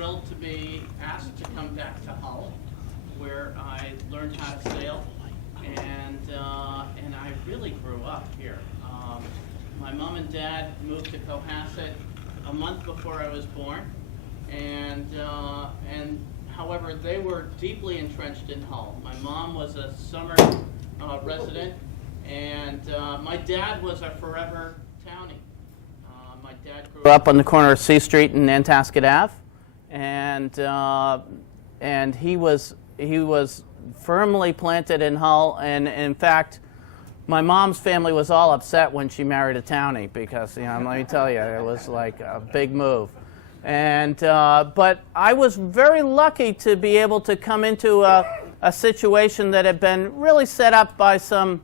thrilled to be asked to come back to Hull, where I learned how to sail, and I really grew up here. My mom and dad moved to Cohasset a month before I was born, and however, they were deeply entrenched in Hull. My mom was a summer resident, and my dad was a forever townie. My dad grew up on the corner of C Street and Nantasket Ave, and he was firmly planted in Hull. And in fact, my mom's family was all upset when she married a townie because, let me tell you, it was like a big move. And but I was very lucky to be able to come into a situation that had been really set up by some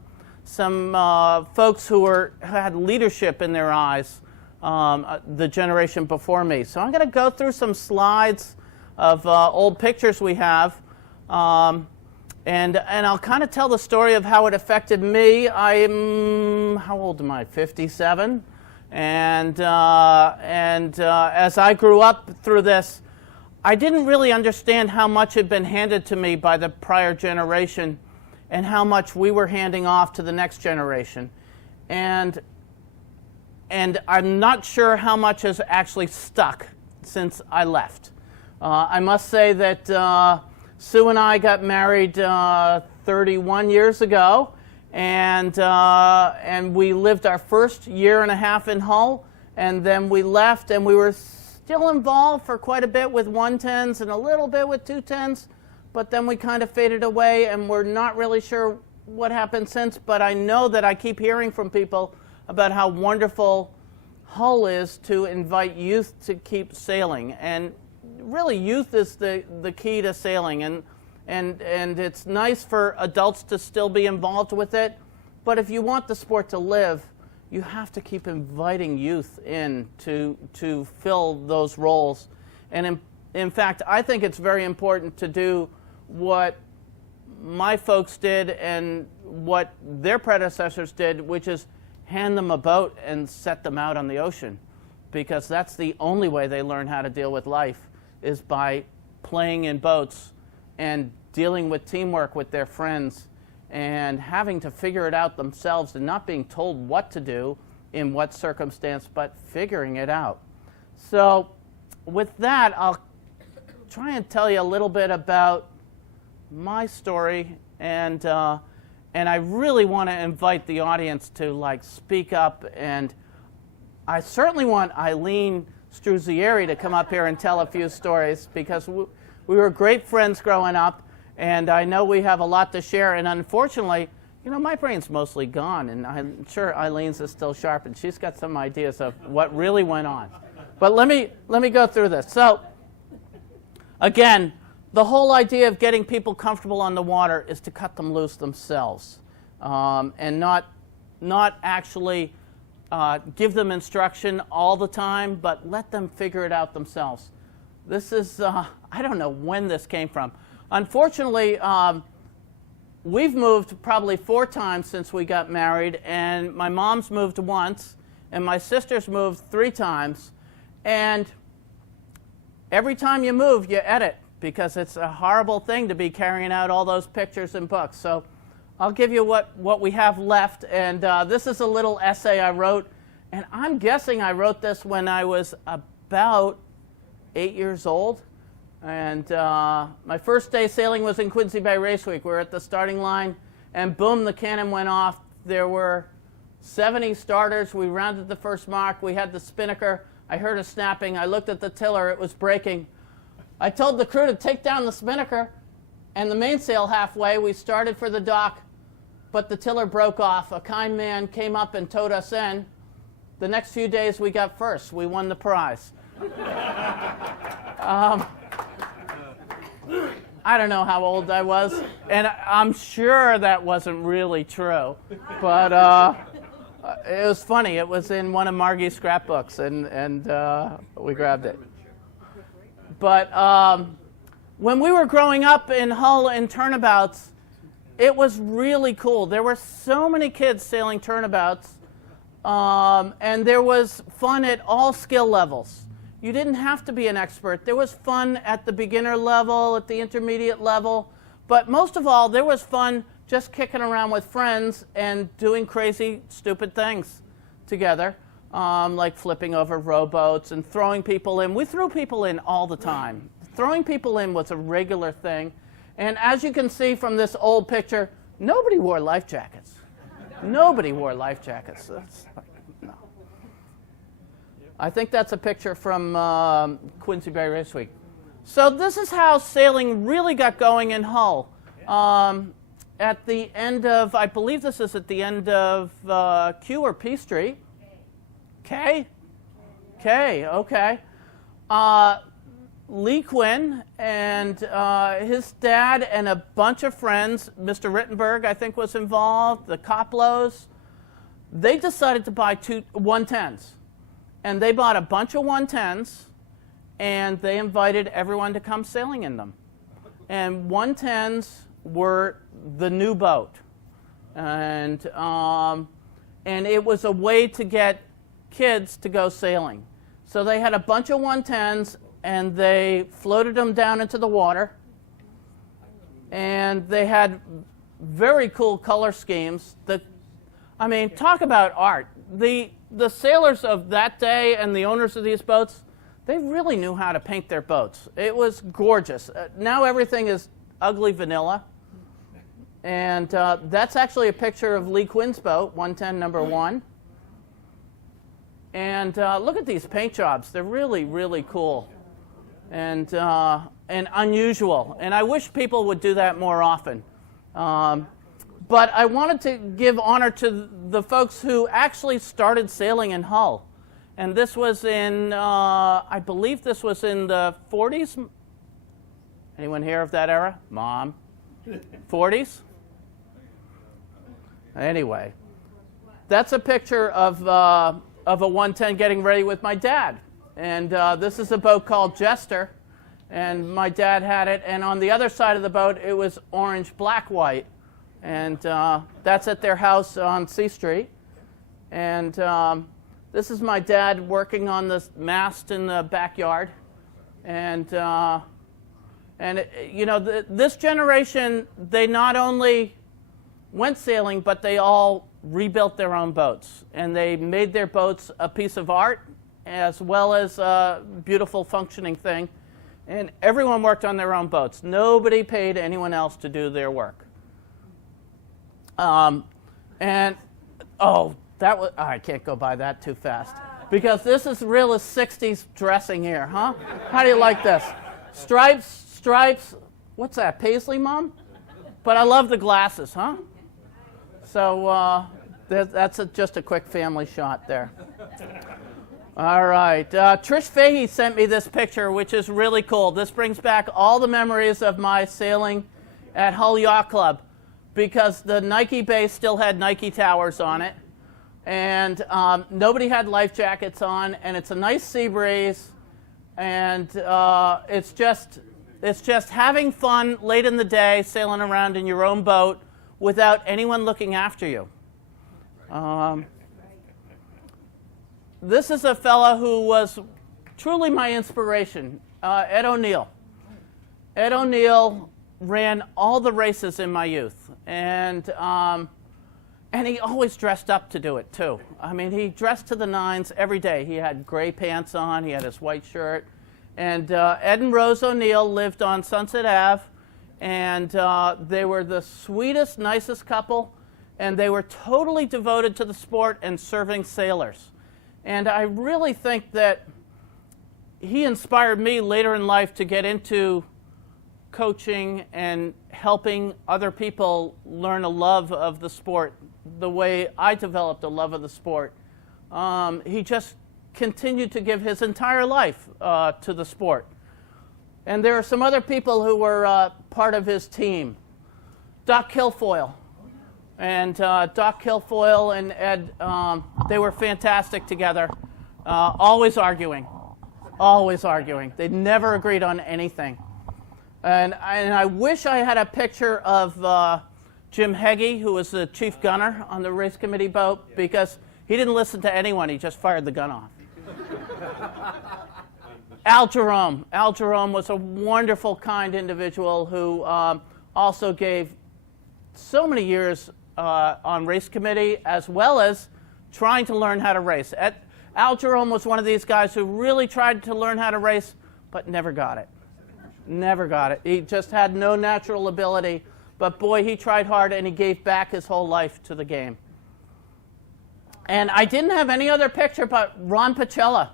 folks who had leadership in their eyes, the generation before me. So I'm going to go through some slides of old pictures we have, and I'll kind of tell the story of how it affected me. How old am I? 57. And as I grew up through this, I didn't really understand how much had been handed to me by the prior generation and how much we were handing off to the next generation. And I'm not sure how much has actually stuck since I left. I must say that Sue and I got married 31 years ago, and we lived our first year and a half in Hull, and then we left, and we were still involved for quite a bit with 110s and a little bit with 210s, but then we kind of faded away, and we're not really sure what happened since. But I know that I keep hearing from people about how wonderful Hull is to invite youth to keep sailing, and really youth is the key to sailing, and it's nice for adults to still be involved with it, but if you want the sport to live, you have to keep inviting youth in to fill those roles. And in fact, I think it's very important to do what my folks did and what their predecessors did, which is hand them a boat and set them out on the ocean, because that's the only way they learn how to deal with life, is by playing in boats and dealing with teamwork with their friends and having to figure it out themselves and not being told what to do in what circumstance, but figuring it out. So with that, I'll try and tell you a little bit about my story, and I really want to invite the audience to speak up, and I certainly want Eileen Struzieri to come up here and tell a few stories, because we were great friends growing up, and I know we have a lot to share. And unfortunately, my brain's mostly gone, and I'm sure Eileen's is still sharp, and she's got some ideas of what really went on. But let me go through this. So again, the whole idea of getting people comfortable on the water is to cut them loose themselves, and not actually give them instruction all the time, but let them figure it out themselves. This is, I don't know when this came from. Unfortunately, we've moved probably 4 times since we got married, and my mom's moved once, and my sister's moved 3 times. And every time you move, you edit, because it's a horrible thing to be carrying out all those pictures and books. So I'll give you what we have left, and this is a little essay I wrote, and I'm guessing I wrote this when I was about 8 years old, and my first day sailing was in Quincy Bay Race Week. We were at the starting line, and boom, the cannon went off. There were 70 starters. We rounded the first mark. We had the spinnaker. I heard a snapping. I looked at the tiller. It was breaking. I told the crew to take down the spinnaker and the mainsail halfway. We started for the dock, but the tiller broke off. A kind man came up and towed us in. The next few days we got first. We won the prize. I don't know how old I was, and I'm sure that wasn't really true, but it was funny. It was in one of Margie's scrapbooks, and we grabbed it. But when we were growing up in Hull in turnabouts, it was really cool. There were so many kids sailing turnabouts, and there was fun at all skill levels. you didn't have to be an expert. There was fun at the beginner level, at the intermediate level, but most of all, there was fun just kicking around with friends and doing crazy, stupid things together, like flipping over rowboats and throwing people in. We threw people in all the time. Throwing people in was a regular thing. And as you can see from this old picture, nobody wore life jackets. Nobody wore life jackets. No. I think that's a picture from Quincy Bay Race Week. So this is how sailing really got going in Hull. At the end of, I believe this is at the end of Q or P Street. K? K, okay. Lee Quinn and his dad and a bunch of friends, Mr. Rittenberg, I think, was involved, the Coplows, they decided to buy 110s. And they bought a bunch of 110s, and they invited everyone to come sailing in them. And 110s were the new boat. And it was a way to get kids to go sailing. So they had a bunch of 110s, and they floated them down into the water. And they had very cool color schemes. I mean, talk about art. The sailors of that day and the owners of these boats, they really knew how to paint their boats. It was gorgeous. Now everything is ugly vanilla. And that's actually a picture of Lee Quinn's boat, 110 number 1. And look at these paint jobs. They're really, really cool and unusual. And I wish people would do that more often. But I wanted to give honor to the folks who actually started sailing in Hull. And this was in, I believe this was in the 40s. Anyone here of that era? Mom? 40s? Anyway, that's a picture of a 110 getting ready with my dad. And this is a boat called Jester. And my dad had it. And on the other side of the boat, it was orange, black, white. And that's at their house on C Street. And this is my dad working on the mast in the backyard. And you know, this generation, they not only went sailing, but they all rebuilt their own boats. And they made their boats a piece of art as well as a beautiful functioning thing. And everyone worked on their own boats. Nobody paid anyone else to do their work. I can't go by that too fast because this is real 60s dressing here, huh? How do you like this? Stripes, what's that, Paisley, Mom? But I love the glasses, huh? So that's just a quick family shot there. All right, Trish Fahey sent me this picture, which is really cool. This brings back all the memories of my sailing at Hull Yacht Club, because the Nike base still had Nike towers on it, and nobody had life jackets on, and it's a nice sea breeze, and it's just having fun late in the day, sailing around in your own boat without anyone looking after you. This is a fella who was truly my inspiration, Ed ONeill. Ed ONeill ran all the races in my youth, and he always dressed up to do it too. I mean, he dressed to the nines every day. He had gray pants on, he had his white shirt, and Ed and Rose ONeill lived on Sunset Ave, and they were the sweetest, nicest couple, and they were totally devoted to the sport and serving sailors. And I really think that he inspired me later in life to get into coaching and helping other people learn a love of the sport the way I developed a love of the sport. He just continued to give his entire life to the sport. And there are some other people who were part of his team. Doc Kilfoyle. And Doc Kilfoyle and Ed, they were fantastic together, always arguing. They never agreed on anything. And I wish I had a picture of Jim Hedgie, who was the chief gunner on the race committee boat, because he didn't listen to anyone. He just fired the gun off. Al Jerome. Al Jerome was a wonderful, kind individual who also gave so many years on race committee, as well as trying to learn how to race. Al Jerome was one of these guys who really tried to learn how to race, but never got it. Never got it. He just had no natural ability, but boy, he tried hard, and he gave back his whole life to the game. And I didn't have any other picture but Ron Pacella.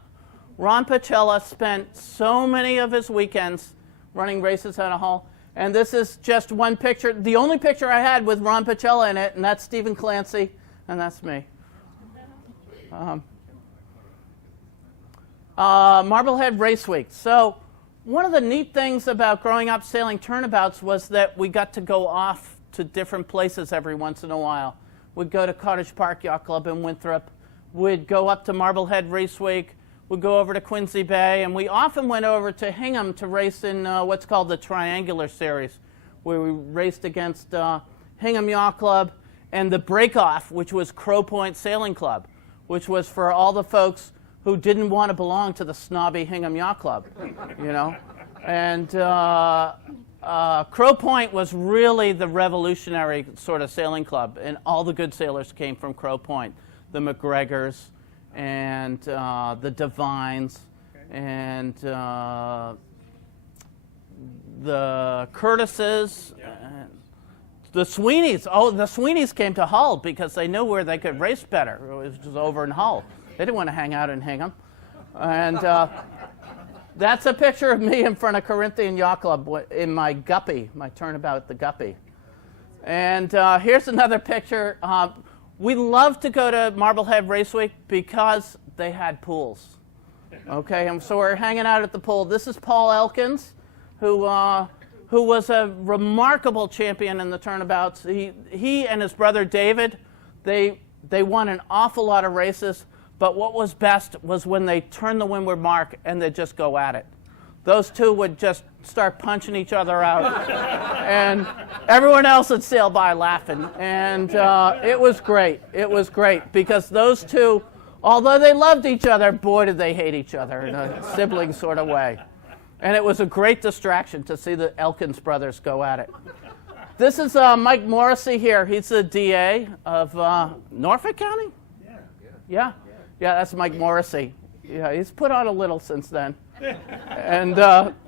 Ron Pacella spent so many of his weekends running races at a Hull. And this is just one picture, the only picture I had with Ron Pacella in it, and that's Stephen Clancy, and that's me. Marblehead Race Week. So one of the neat things about growing up sailing turnabouts was that we got to go off to different places every once in a while. We'd go to Cottage Park Yacht Club in Winthrop. We'd go up to Marblehead Race Week. We'd go over to Quincy Bay, and we often went over to Hingham to race in what's called the Triangular Series, where we raced against Hingham Yacht Club and the Breakoff, which was Crow Point Sailing Club, which was for all the folks who didn't want to belong to the snobby Hingham Yacht Club, you know. And Crow Point was really the revolutionary sort of sailing club, and all the good sailors came from Crow Point, the McGregors and the Devines and the Curtises, the Sweeneys. Oh, the Sweeneys came to Hull because they knew where they could race better. It was just over in Hull. They didn't want to hang out in Hingham. And that's a picture of me in front of Corinthian Yacht Club in my Guppy, my turnabout, the Guppy. And here's another picture. We loved to go to Marblehead Race Week because they had pools. Okay, and so we're hanging out at the pool. This is Paul Elkins, who was a remarkable champion in the turnabouts. He and his brother David, they won an awful lot of races. But what was best was when they turned the windward mark and they'd just go at it. Those two would just start punching each other out. And everyone else would sail by laughing. And it was great. It was great because those two, although they loved each other, boy, did they hate each other in a sibling sort of way. And it was a great distraction to see the Elkins brothers go at it. This is Mike Morrissey here. He's the DA of Norfolk County? Yeah? Yeah, that's Mike Morrissey. Yeah, he's put on a little since then. And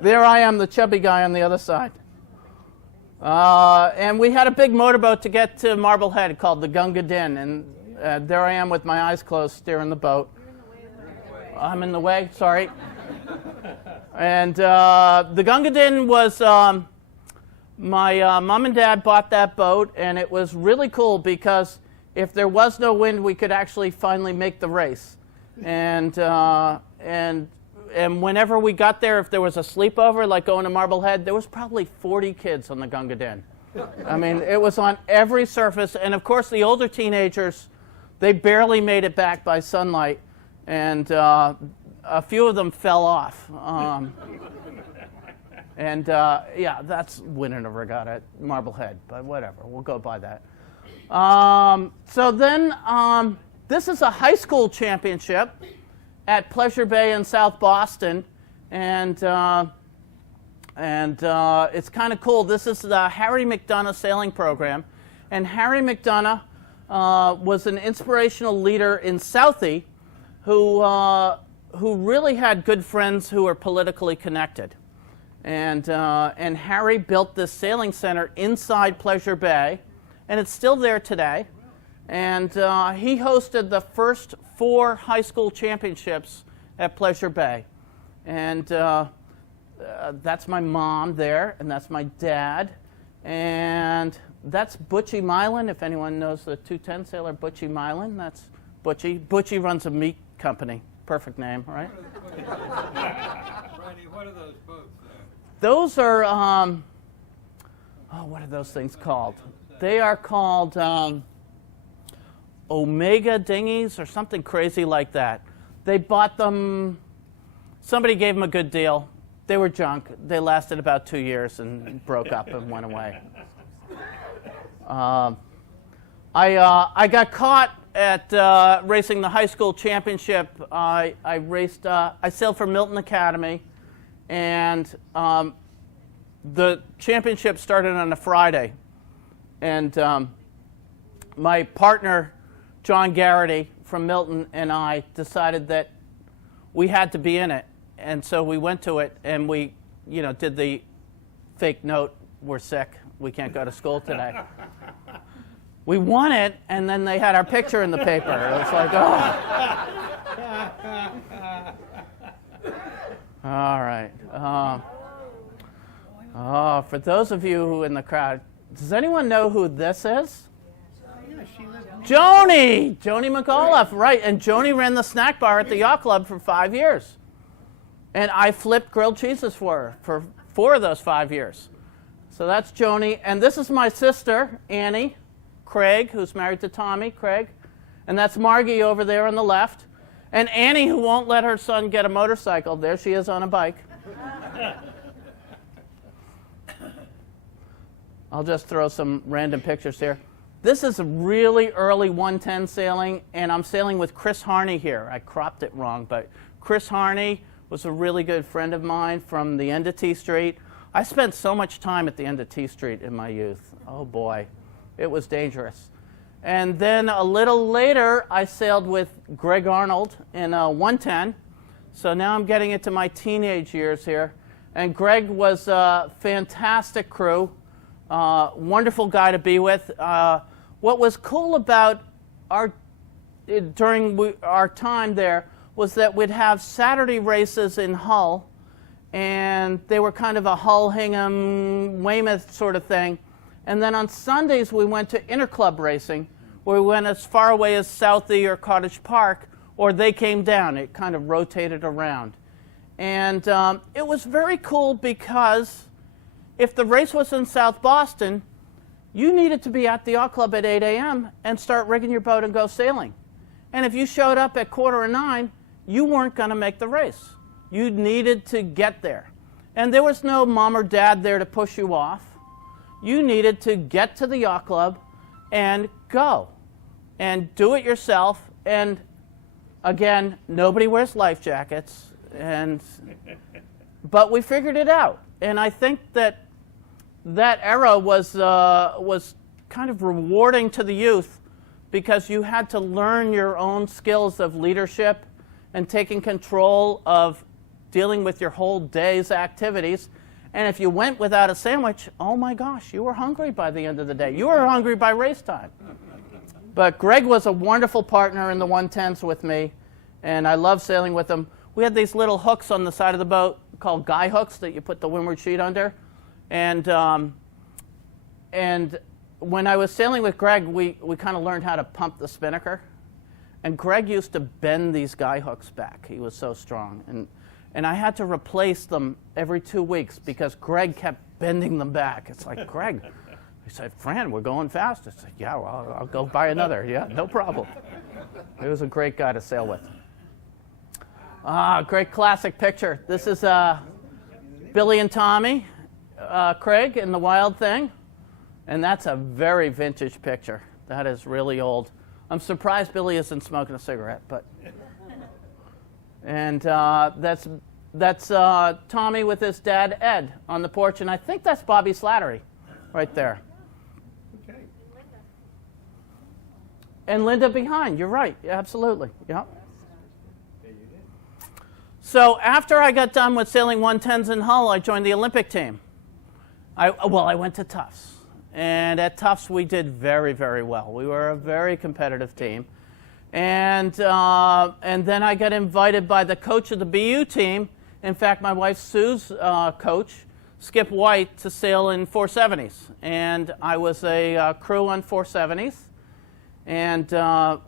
there I am, the chubby guy on the other side. And we had a big motorboat to get to Marblehead called the Gunga Din. And there I am with my eyes closed, steering the boat. I'm in the way, sorry. And the Gunga Din was, my mom and dad bought that boat, and it was really cool because if there was no wind, we could actually finally make the race. And whenever we got there, if there was a sleepover, like going to Marblehead, there was probably 40 kids on the Gunga Din. I mean, it was on every surface. And, of course, the older teenagers, they barely made it back by sunlight. And a few of them fell off. Yeah, that's winning a regatta at Marblehead. But whatever, we'll go by that. So then this is a high school championship at Pleasure Bay in South Boston, and it's kind of cool. This is the Harry McDonough sailing program, and Harry McDonough was an inspirational leader in Southie who really had good friends who were politically connected, and Harry built this sailing center inside Pleasure Bay. And it's still there today. And he hosted the first 4 high school championships at Pleasure Bay. And that's my mom there, and that's my dad. And that's Butchie Milan, if anyone knows the 210 sailor Butchie Milan. That's Butchie. Butchie runs a meat company. Perfect name, right? Randy, what are those boats there? Those are, what are those things called? They are called Omega Dinghies or something crazy like that. They bought them, somebody gave them a good deal. They were junk. They lasted about 2 years and broke up and went away. I got caught at racing the high school championship. I sailed for Milton Academy. And the championship started on a Friday. And my partner, John Garrity from Milton, and I decided that we had to be in it. And so we went to it, and we, did the fake note, we're sick, we can't go to school today. We won it, and then they had our picture in the paper. It was like, oh. All right. For those of you who in the crowd, does anyone know who this is? Joanie McCall, right. And Joanie ran the snack bar at the yacht club for 5 years. And I flipped grilled cheeses for her for 4 of those 5 years. So that's Joanie. And this is my sister, Annie Craig, who's married to Tommy Craig. And that's Margie over there on the left. And Annie, who won't let her son get a motorcycle. There she is on a bike. I'll just throw some random pictures here. This is a really early 110 sailing, and I'm sailing with Chris Harney here. I cropped it wrong, but Chris Harney was a really good friend of mine from the end of T Street. I spent so much time at the end of T Street in my youth. Oh boy, it was dangerous. And then a little later, I sailed with Greg Arnold in a 110. So now I'm getting into my teenage years here. And Greg was a fantastic crew, wonderful guy to be with. What was cool about during our time there was that we'd have Saturday races in Hull, and they were kind of a Hull, Hingham, Weymouth sort of thing. And then on Sundays, we went to interclub racing, where we went as far away as Southie or Cottage Park, or they came down. It kind of rotated around. And it was very cool because if the race was in South Boston, you needed to be at the yacht club at 8 a.m. and start rigging your boat and go sailing. And if you showed up at 8:45, you weren't going to make the race. You needed to get there. And there was no mom or dad there to push you off. You needed to get to the yacht club and go and do it yourself. And again, nobody wears life jackets. But we figured it out. And I think that era was kind of rewarding to the youth because you had to learn your own skills of leadership and taking control of dealing with your whole day's activities. And if you went without a sandwich, oh my gosh, you were hungry by the end of the day. You were hungry by race time. But Greg was a wonderful partner in the 110s with me, and I love sailing with him. We had these little hooks on the side of the boat called guy hooks that you put the windward sheet under. And when I was sailing with Greg, we kind of learned how to pump the spinnaker. And Greg used to bend these guy hooks back. He was so strong. And I had to replace them every 2 weeks because Greg kept bending them back. It's like, Greg, he said, Fran, we're going fast. It's like, yeah, well, I'll go buy another. Yeah, no problem. He was a great guy to sail with. Great classic picture. This is Billy and Tommy. Craig in the Wild Thing, and that's a very vintage picture. That is really old. I'm surprised Billy isn't smoking a cigarette, but. And that's Tommy with his dad Ed on the porch, and I think that's Bobby Slattery, right there. Okay. And Linda behind. You're right. Absolutely. Yep. So after I got done with sailing 110s in Hull, I joined the Olympic team. I went to Tufts, and at Tufts we did very, very well. We were a very competitive team, and then I got invited by the coach of the BU team. In fact, my wife Sue's coach, Skip White, to sail in 470s, and I was a crew on 470s, and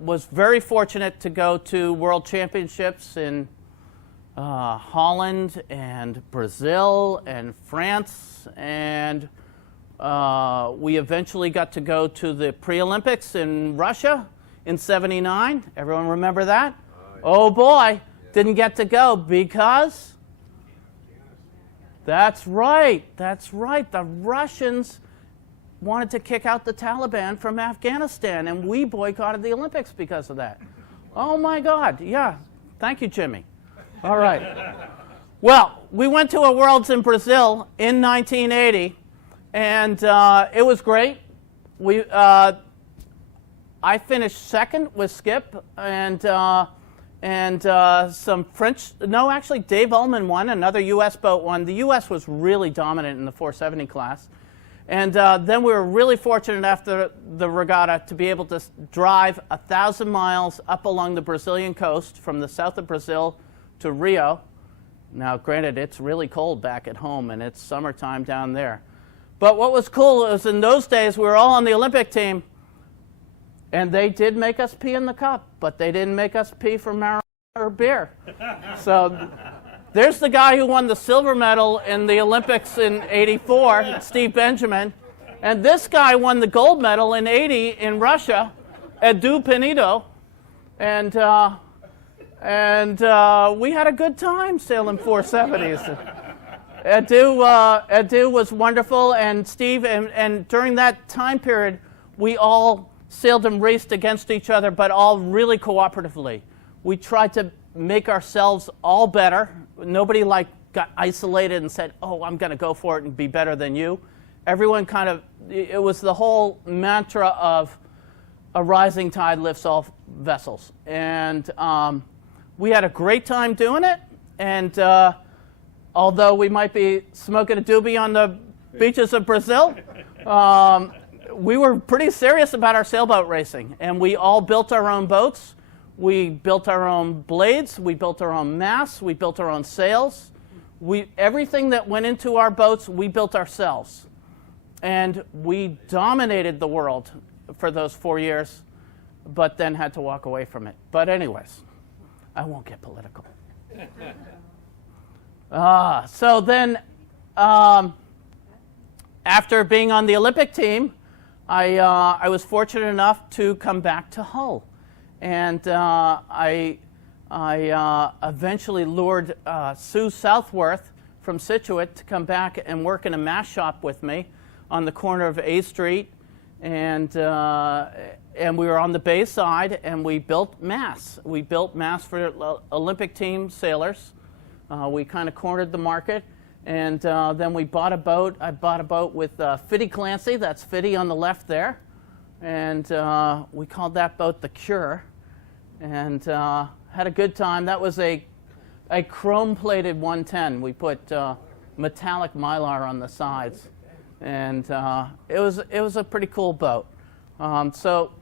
was very fortunate to go to World Championships in Holland and Brazil and France, and we eventually got to go to the pre-Olympics in Russia in '79. Everyone remember that? Oh boy, didn't get to go because that's right. The Russians wanted to kick out the Taliban from Afghanistan, and we boycotted the Olympics because of that. Oh my God, yeah. Thank you, Jimmy. All right. Well, we went to a Worlds in Brazil in 1980, and it was great. I finished second with Skip, and some French. No, actually, Dave Ullman won. Another U.S. boat won. The U.S. was really dominant in the 470 class. And then we were really fortunate after the regatta to be able to drive 1,000 miles up along the Brazilian coast from the south of Brazil to Rio. Now, granted, it's really cold back at home, and it's summertime down there. But what was cool was in those days, we were all on the Olympic team, and they did make us pee in the cup, but they didn't make us pee for marijuana or beer. So there's the guy who won the silver medal in the Olympics in '84, Steve Benjamin. And this guy won the gold medal in '80 in Russia, Edu Pinedo. And we had a good time sailing 470s. Edu was wonderful, and Steve, and during that time period, we all sailed and raced against each other, but all really cooperatively. We tried to make ourselves all better. Nobody got isolated and said, oh, I'm going to go for it and be better than you. Everyone it was the whole mantra of a rising tide lifts all vessels. And we had a great time doing it. And although we might be smoking a doobie on the beaches of Brazil, we were pretty serious about our sailboat racing. And we all built our own boats. We built our own blades, we built our own masts, we built our own sails. Everything that went into our boats, we built ourselves. And we dominated the world for those 4 years, but then had to walk away from it. But anyways, I won't get political. So then, after being on the Olympic team, I was fortunate enough to come back to Hull. And I eventually lured Sue Southworth from Scituate to come back and work in a mast shop with me on the corner of A Street. And we were on the bay side, and we built masts. We built masts for Olympic team sailors. We kind of cornered the market. And then we bought a boat. I bought a boat with Fitty Clancy. That's Fitty on the left there. And we called that boat the Cure, and had a good time. That was a chrome-plated 110. We put metallic mylar on the sides, and it was a pretty cool boat. So,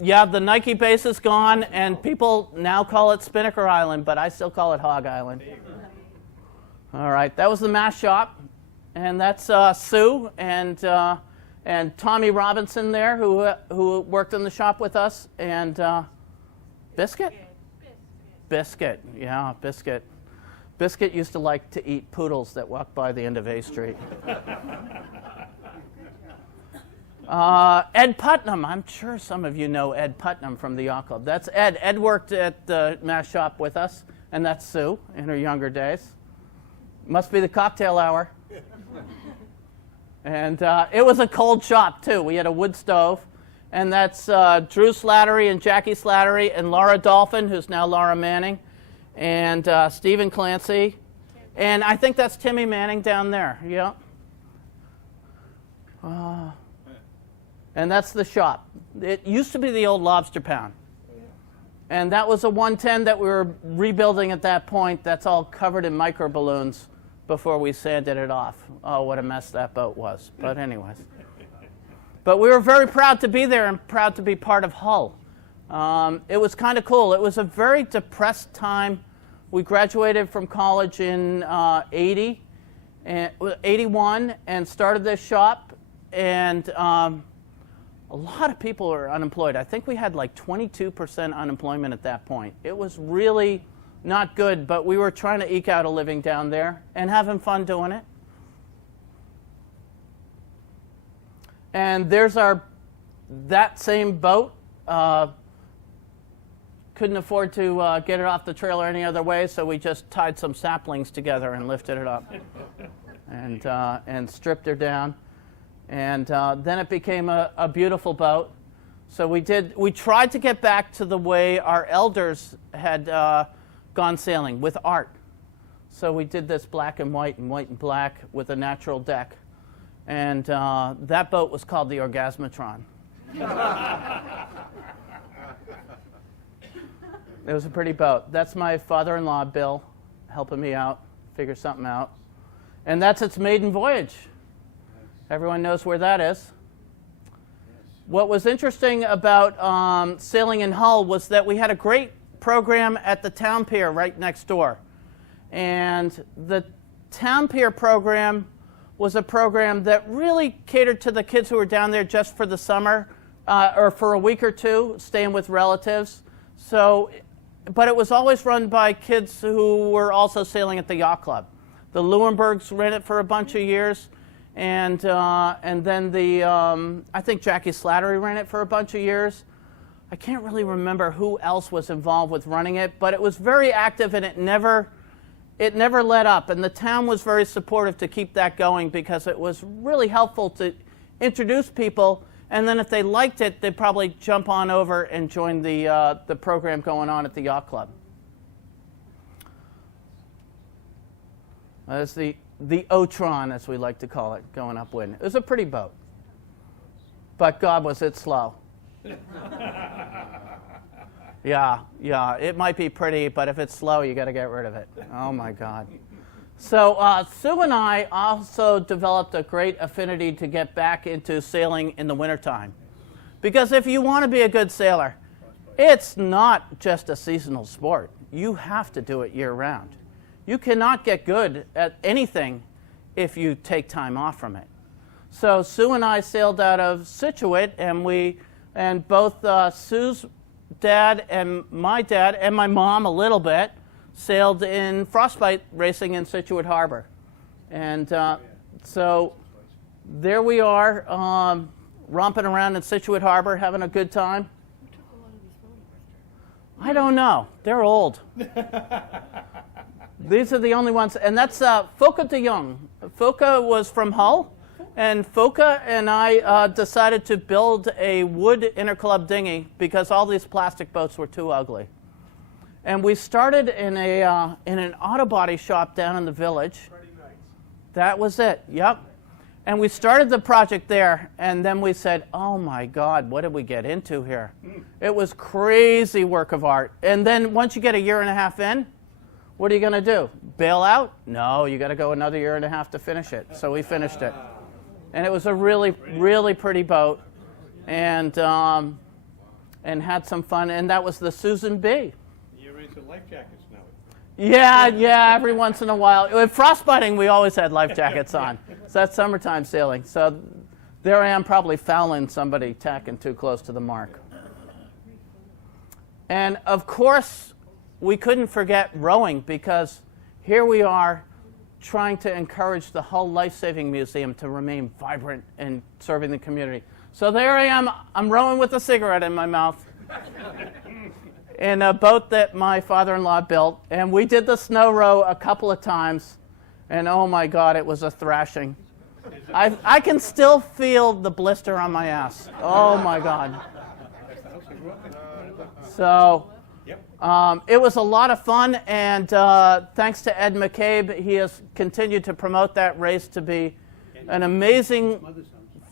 yeah, the Nike base is gone, and people now call it Spinnaker Island, but I still call it Hog Island. All right, that was the mast shop, and that's Sue and Tommy Robinson there, who worked in the shop with us, and Biscuit? Biscuit, yeah, Biscuit. Biscuit used to like to eat poodles that walked by the end of A Street. Ed Putnam, I'm sure some of you know Ed Putnam from the yacht club. That's Ed. Ed worked at the mast shop with us, and that's Sue in her younger days. Must be the cocktail hour. And it was a cold shop, too. We had a wood stove. And that's Drew Slattery and Jackie Slattery and Laura Dolphin, who's now Laura Manning, and Stephen Clancy. And I think that's Timmy Manning down there. Yeah. And that's the shop. It used to be the old Lobster Pound. And that was a 110 that we were rebuilding at that point. That's all covered in micro balloons before we sanded it off. Oh, what a mess that boat was. But anyways. But we were very proud to be there and proud to be part of Hull. It was kind of cool. It was a very depressed time. We graduated from college in 81 and started this shop. And a lot of people were unemployed. I think we had like 22% unemployment at that point. It was really not good, but we were trying to eke out a living down there and having fun doing it. And there's that same boat. Couldn't afford to get it off the trailer any other way, so we just tied some saplings together and lifted it up and stripped her down. And then it became a beautiful boat. So we tried to get back to the way our elders had gone sailing, with art. So we did this black and white and black with a natural deck. And that boat was called the Orgasmatron. It was a pretty boat. That's my father-in-law, Bill, helping me out, figure something out. And that's its maiden voyage. Everyone knows where that is. What was interesting about sailing in Hull was that we had a great program at the town pier right next door. And the town pier program was a program that really catered to the kids who were down there just for the summer or for a week or two, staying with relatives. So, but it was always run by kids who were also sailing at the yacht club. The Leuenbergs ran it for a bunch of years, and then I think Jackie Slattery ran it for a bunch of years. I can't really remember who else was involved with running it, but it was very active, and it never let up. And the town was very supportive to keep that going because it was really helpful to introduce people. And then if they liked it, they'd probably jump on over and join the program going on at the yacht club. That's the Otron, as we like to call it, going upwind. It was a pretty boat. But God, was it slow. Yeah, it might be pretty, but if it's slow, you got to get rid of it. Oh, my God. So Sue and I also developed a great affinity to get back into sailing in the wintertime. Because if you want to be a good sailor, it's not just a seasonal sport. You have to do it year-round. You cannot get good at anything if you take time off from it. So Sue and I sailed out of Scituate, and both Sue's dad and my mom a little bit, sailed in frostbite racing in Scituate Harbor. And so there we are, romping around in Scituate Harbor, having a good time. I don't know. They're old. These are the only ones. And that's Foka de Jong. Foka was from Hull. And Foka and I decided to build a wood interclub dinghy because all these plastic boats were too ugly. And we started in an auto body shop down in the village. Friday nights. That was it, yep. And we started the project there, and then we said, oh my God, what did we get into here? It was crazy work of art. And then once you get a year and a half in, what are you going to do? Bail out? No, you got to go another year and a half to finish it. So we finished it. And it was a really, really pretty boat, and had some fun. And that was the Susan B. You raise the life jackets now. Yeah, every once in a while. With frostbiting, we always had life jackets on. So that's summertime sailing. So there I am probably fouling somebody tacking too close to the mark. And of course, we couldn't forget rowing because here we are trying to encourage the Hull Life-Saving Museum to remain vibrant and serving the community. So there I am. I'm rowing with a cigarette in my mouth in a boat that my father-in-law built. And we did the snow row a couple of times. And oh, my God, it was a thrashing. I can still feel the blister on my ass. Oh, my God. So it was a lot of fun, and thanks to Ed McCabe, he has continued to promote that race to be an amazing,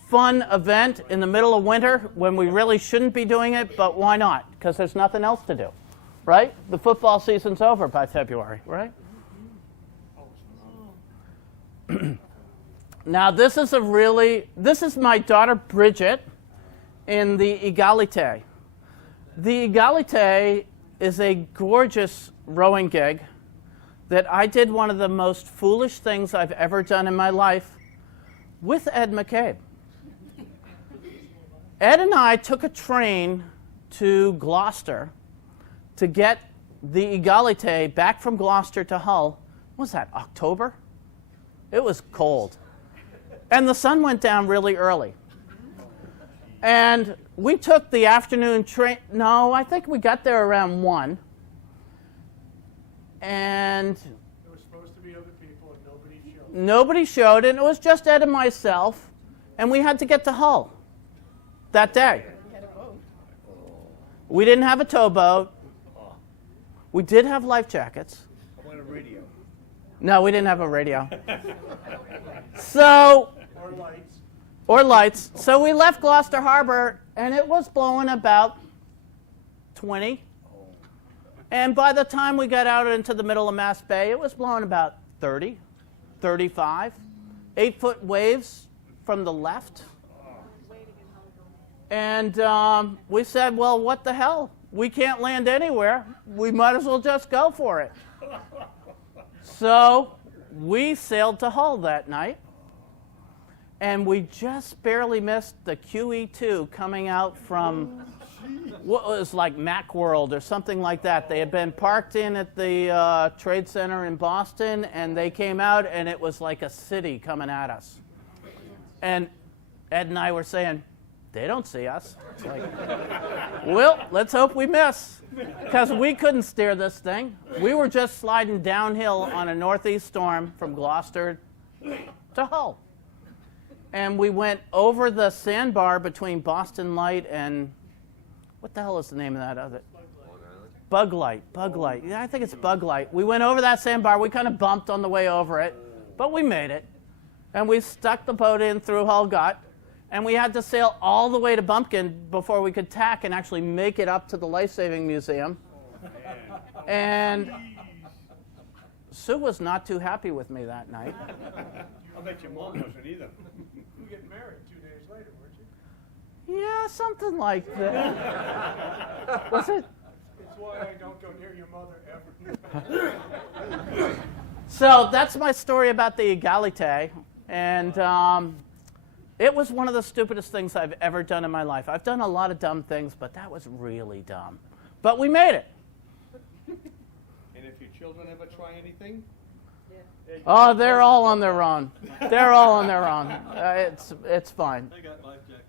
fun event in the middle of winter when we really shouldn't be doing it, but why not? Because there's nothing else to do, right? The football season's over by February, right? Now, this is my daughter Bridget in the Egalité. The Egalité is a gorgeous rowing gig that I did one of the most foolish things I've ever done in my life with Ed McCabe. Ed and I took a train to Gloucester to get the Egalité back from Gloucester to Hull. What was that, October? It was cold. And the sun went down really early. And we took the afternoon train. No, I think we got there around 1. And There were supposed to be other people and nobody showed. nobody showed, and it was just Ed and myself. And we had to get to Hull that day. We didn't have a towboat. We did have life jackets. I want a radio. No, we didn't have a radio. So, Or lights. or lights. So we left Gloucester Harbor, and it was blowing about 20. And by the time we got out into the middle of Mass Bay, it was blowing about 30, 35. 8-foot waves from the left. And we said, well, what the hell? We can't land anywhere. We might as well just go for it. So we sailed to Hull that night. And we just barely missed the QE2 coming out from what was like Macworld or something like that. They had been parked in at the Trade Center in Boston, and they came out, and it was like a city coming at us. And Ed and I were saying, they don't see us. It's like, well, let's hope we miss, because we couldn't steer this thing. We were just sliding downhill on a northeast storm from Gloucester to Hull. And we went over the sandbar between Boston Light and, what the hell is the name of that other? Bug Light. Yeah, I think it's Bug Light. We went over that sandbar. We kind of bumped on the way over it, but we made it. And we stuck the boat in through Hull Gut, and we had to sail all the way to Bumpkin before we could tack and actually make it up to the Life Saving Museum. And Sue was not too happy with me that night. I bet your mom wasn't either. You were getting married 2 days later, weren't you? Yeah, something like that. Was it? It's why I don't go near your mother ever. So that's my story about the Egalite. And it was one of the stupidest things I've ever done in my life. I've done a lot of dumb things, but that was really dumb. But we made it. And if your children ever try anything? Oh, they're all on their own. They're all on their own. It's fine. They got life jackets.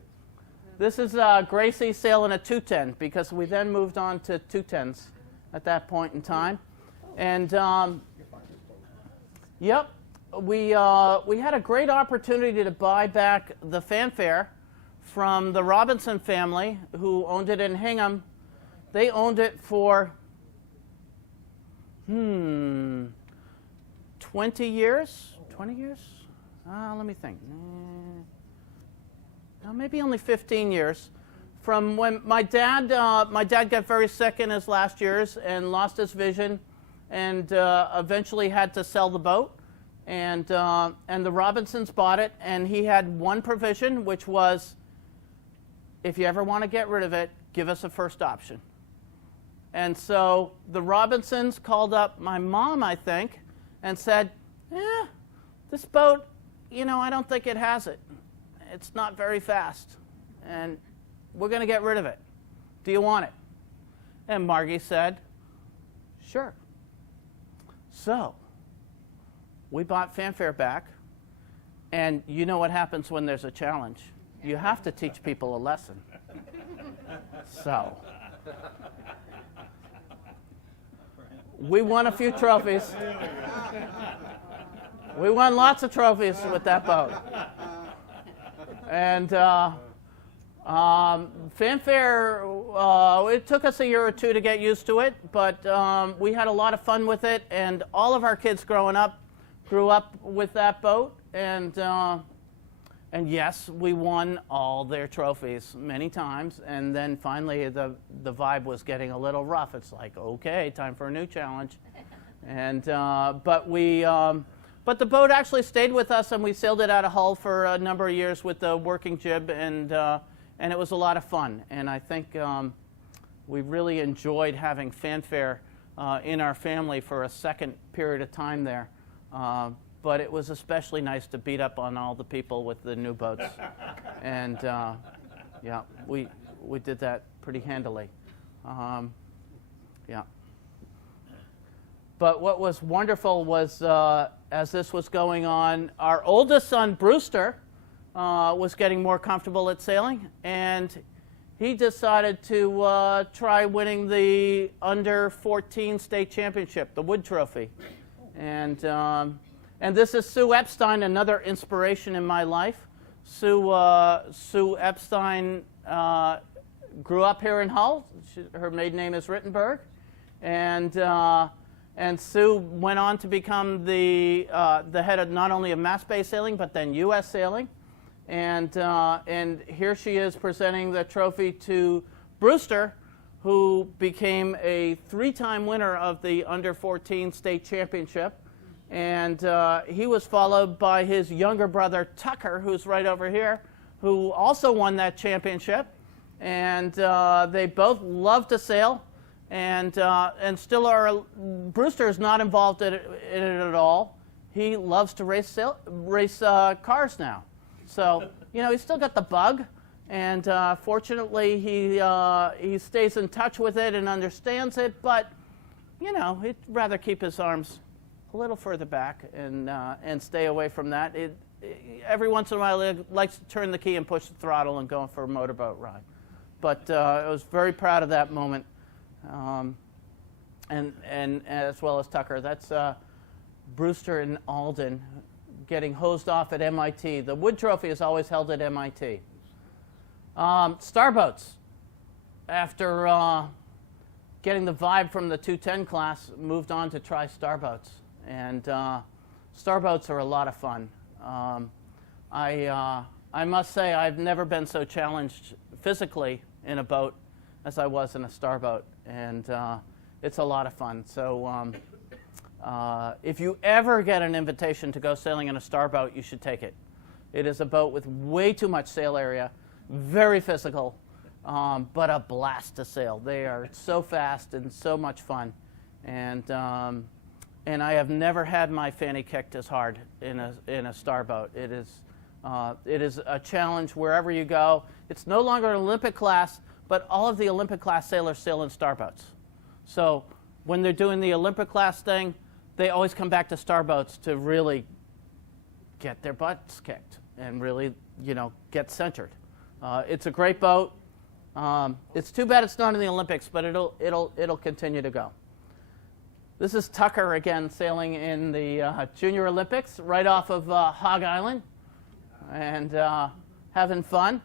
This is Gracie sailing a 210, because we then moved on to 210s at that point in time. And yep, we had a great opportunity to buy back the fanfare from the Robinson family, who owned it in Hingham. They owned it for 20 years? 20 years? Let me think. No, maybe only 15 years. From when my dad got very sick in his last years and lost his vision, and eventually had to sell the boat. And the Robinsons bought it, and he had one provision, which was, if you ever want to get rid of it, give us a first option. And so the Robinsons called up my mom, I think, and said, this boat, I don't think it has it. It's not very fast, and we're going to get rid of it. Do you want it? And Margie said, sure. So we bought fanfare back, and you know what happens when there's a challenge. You have to teach people a lesson. So we won a few trophies. We won lots of trophies with that boat. And fanfare, it took us a year or two to get used to it, but we had a lot of fun with it, and all of our kids growing up grew up with that boat, and yes, we won all their trophies many times, and then finally the vibe was getting a little rough. It's like, okay, time for a new challenge. And but the boat actually stayed with us, and we sailed it out of Hull for a number of years with the working jib, and it was a lot of fun. And I think we really enjoyed having fanfare in our family for a second period of time there. But it was especially nice to beat up on all the people with the new boats. And yeah, we did that pretty handily. Yeah. But what was wonderful was, as this was going on, our oldest son, Brewster, was getting more comfortable at sailing, and he decided to try winning the under 14 state championship, the Wood Trophy. And this is Sue Epstein, another inspiration in my life. Sue Epstein grew up here in Hull. Her maiden name is Rittenberg, and And Sue went on to become the head of not only of mass-based sailing, but then U.S. sailing. And here she is presenting the trophy to Brewster, who became a 3-time winner of the under-14 state championship. And he was followed by his younger brother, Tucker, who's right over here, who also won that championship. And they both love to sail. And still are. Brewster is not involved in it at all. He loves to race cars now. So he's still got the bug, and fortunately he stays in touch with it and understands it. But he'd rather keep his arms a little further back and stay away from that. Every once in a while, he likes to turn the key and push the throttle and go for a motorboat ride. But I was very proud of that moment. And as well as Tucker. That's Brewster and Alden getting hosed off at MIT. The Wood Trophy is always held at MIT. Starboats, after getting the vibe from the 210 class, moved on to try Starboats. And Starboats are a lot of fun. I must say I've never been so challenged physically in a boat as I was in a starboat, and it's a lot of fun. So if you ever get an invitation to go sailing in a starboat, you should take it. It is a boat with way too much sail area, very physical, but a blast to sail. They are so fast and so much fun, and I have never had my fanny kicked as hard in a starboat. It is a challenge wherever you go. It's no longer an Olympic class, but all of the Olympic class sailors sail in starboats. So when they're doing the Olympic class thing, they always come back to starboats to really get their butts kicked and really, get centered. It's a great boat. It's too bad it's not in the Olympics, but it'll continue to go. This is Tucker again sailing in the Junior Olympics right off of Hog Island and having fun.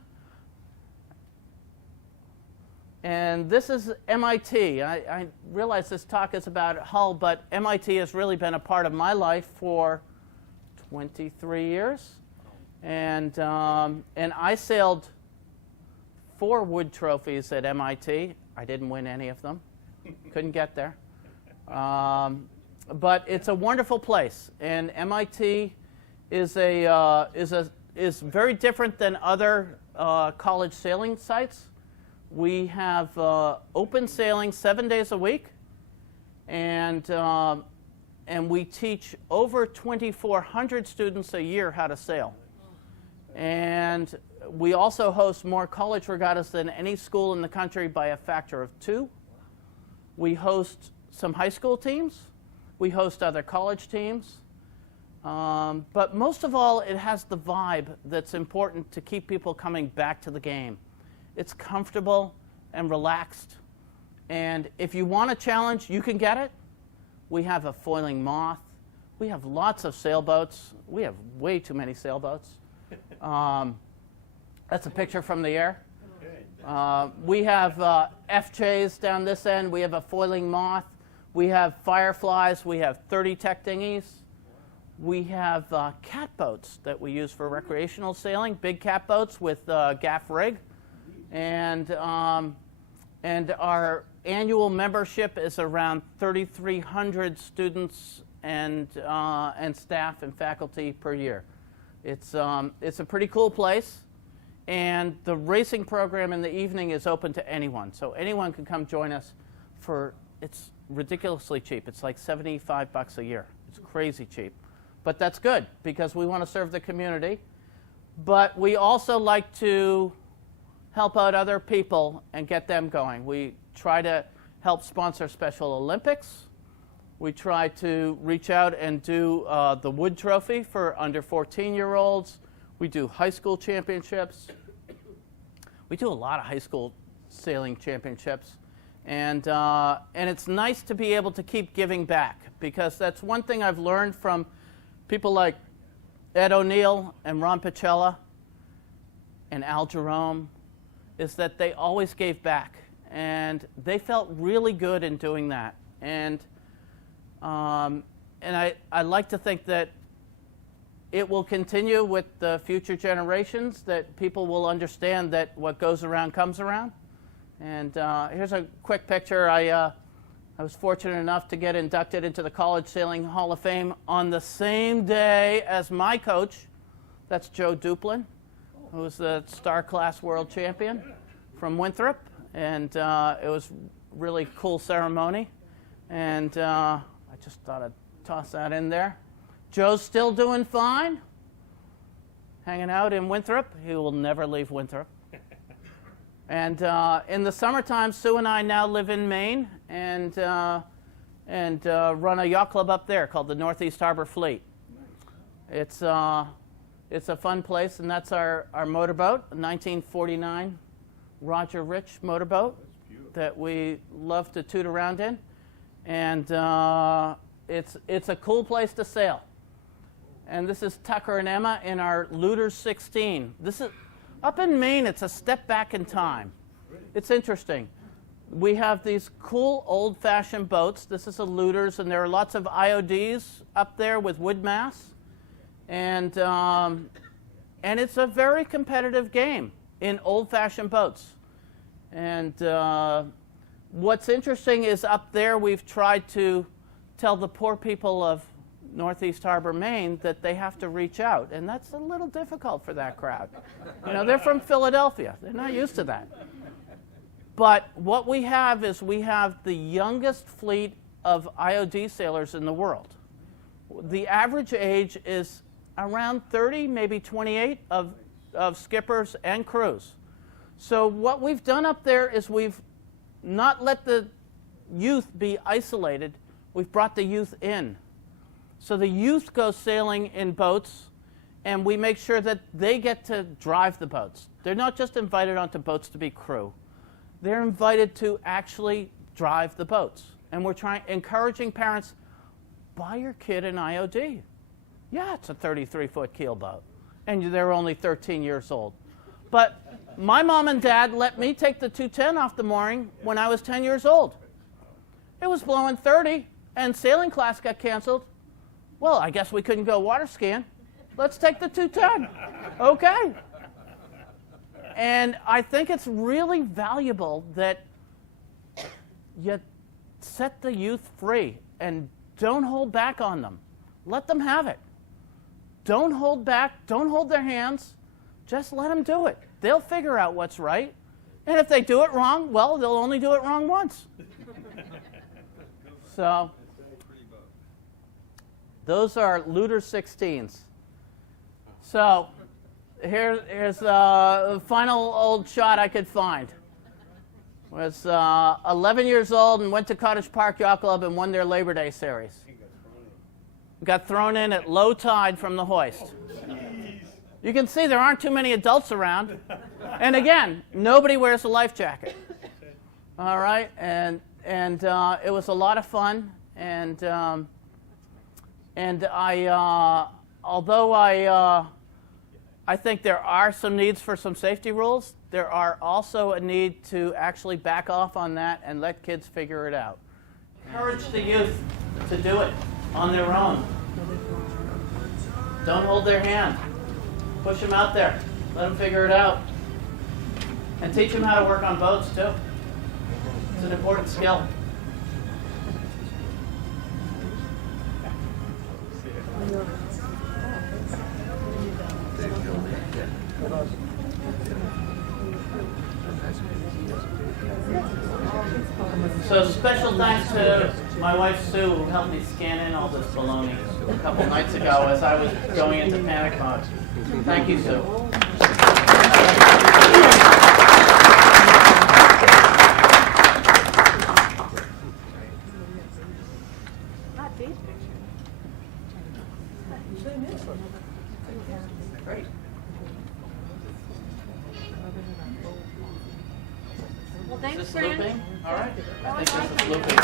And this is MIT. I realize this talk is about Hull, but MIT has really been a part of my life for 23 years. And I sailed 4 Wood Trophies at MIT. I didn't win any of them. Couldn't get there. But it's a wonderful place. And MIT is very different than other college sailing sites. We have open sailing 7 days a week, and we teach over 2,400 students a year how to sail. And we also host more college regattas than any school in the country by a factor of 2. We host some high school teams. We host other college teams. But most of all, it has the vibe that's important to keep people coming back to the game. It's comfortable and relaxed. And if you want a challenge, you can get it. We have a foiling moth. We have lots of sailboats. We have way too many sailboats. That's a picture from the air. We have FJs down this end. We have a foiling moth. We have fireflies. We have 30 tech dinghies. We have catboats that we use for recreational sailing, big catboats with gaff rig. And our annual membership is around 3,300 students and staff and faculty per year. It's a pretty cool place, and the racing program in the evening is open to anyone. So anyone can come join us it's ridiculously cheap. It's like $75 a year. It's crazy cheap. But that's good because we want to serve the community. But we also like to help out other people and get them going. We try to help sponsor Special Olympics. We try to reach out and do the Wood Trophy for under 14-year-olds. We do high school championships. We do a lot of high school sailing championships. And it's nice to be able to keep giving back, because that's one thing I've learned from people like Ed ONeill and Ron Picella and Al Jerome, is that they always gave back, and they felt really good in doing that. And And I like to think that it will continue with the future generations, that people will understand that what goes around comes around. And here's a quick picture. I was fortunate enough to get inducted into the College Sailing Hall of Fame on the same day as my coach. That's Joe Duplin, who was the Star Class World Champion from Winthrop. And it was really cool ceremony. And I just thought I'd toss that in there. Joe's still doing fine, hanging out in Winthrop. He will never leave Winthrop. And in the summertime, Sue and I now live in Maine and run a yacht club up there called the Northeast Harbor Fleet. It's a fun place, and that's our motorboat, a 1949 Roger Rich motorboat that we love to toot around in. And it's a cool place to sail. And this is Tucker and Emma in our Looters 16. This is up in Maine. It's a step back in time. It's interesting. We have these cool old-fashioned boats. This is a Looters, and there are lots of IODs up there with wood masts. And it's a very competitive game in old-fashioned boats. And what's interesting is up there we've tried to tell the poor people of Northeast Harbor, Maine, that they have to reach out, and that's a little difficult for that crowd. You know, they're from Philadelphia. They're not used to that. But what we have is we have the youngest fleet of IOD sailors in the world. The average age is around 30, maybe 28 of skippers and crews. So what we've done up there is we've not let the youth be isolated. We've brought the youth in. So the youth go sailing in boats, and we make sure that they get to drive the boats. They're not just invited onto boats to be crew. They're invited to actually drive the boats. And we're encouraging parents, buy your kid an IOD. Yeah, it's a 33-foot keel boat, and they're only 13 years old. But my mom and dad let me take the 210 off the mooring when I was 10 years old. It was blowing 30, and sailing class got canceled. Well, I guess we couldn't go water skiing. Let's take the 210. Okay. And I think it's really valuable that you set the youth free and don't hold back on them. Let them have it. Don't hold back. Don't hold their hands. Just let them do it. They'll figure out what's right. And if they do it wrong, well, they'll only do it wrong once. So those are Looter 16s. So here's the final old shot I could find. Was 11 years old and went to Cottage Park Yacht Club and won their Labor Day series. Got thrown in at low tide from the hoist. You can see there aren't too many adults around. And again, nobody wears a life jacket. All right, and it was a lot of fun. And I, although I think there are some needs for some safety rules, there are also a need to actually back off on that and let kids figure it out. Encourage the youth to do it on their own. Don't hold their hand. Push them out there. Let them figure it out. And teach them how to work on boats, too. It's an important skill. So special thanks to my wife Sue, who helped me scan in all this baloney a couple nights ago as I was going into panic mode. Thank you, Sue. Not these pictures. Great. Well, thanks, Is this Fran. looping? All right. I think I this is like looping.